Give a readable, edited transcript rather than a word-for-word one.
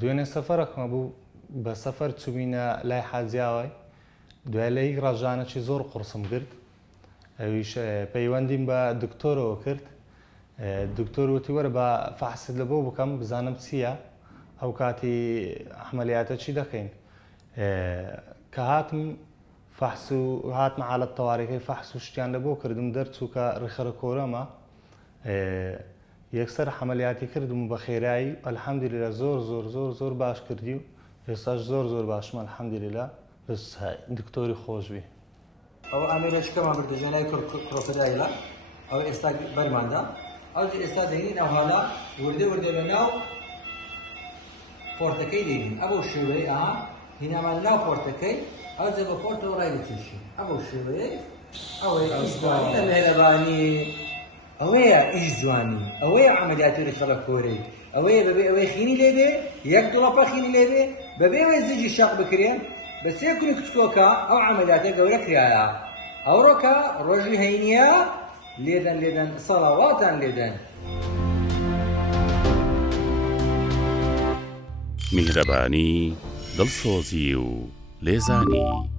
دوێنێ سەفەرێکمە بوو بە سەفەر چوبینە لای حاجیاوای دوای لە هیچ ڕژانێکی زۆر قورسم کرد ئەویش پەیوەندیم بە دکتۆرەوە کرد دکتۆر وتی وەرە بە فەحست لە بۆ بکەم بزانم چییە ئەو کاتی عملیاتە چی دەکەین کە هاتم فەحس و هاتمە حالەت تەواریەکەی فەحس و شتیان لە بۆ کردم دەرچوو کە ڕیخەرە کۆرەمە یەکسەر عملیاتی کردم و بە خێرایی ئەلحەمدولیلا زۆر باش کردی و ئێستاش زۆر باشمە ئەلحەمدولیلا بس دکتۆری خۆش بی ئەو ئامێرەشکەمان بردەژێنای کڕۆکۆدایلە ئەو ئێستا بەرماندا ئەو ئێستا دەینین ئەو هاڵا وردە لە ناو پۆرتەکەی دێنین ئەو شێوەیە هینامان ناو پۆرتەکەی ئەو جە بە پۆرتەوە ڕای دەچێشین ئەو شێوەیە ئەوەیە مێرەبانی ئەوەیە ئیش جوانی ئەوەیە عەمەلیاتی ڕیخەڵە کۆرەی ئەوەیە بەبێ ئەوەی خینی لێبێ یەک دڵەپە خینی لێبێ بەبێ ئەوەی زیجی شەق بکرێن بە سێ کوری کچکۆکە ئەو عەمەلیاتە گەورە کرایە ئەوڕۆکە ڕۆژی هەینیە لێدەن سەڵاواتان لێدەن میهرەبانی دڵسۆزی و لێزانی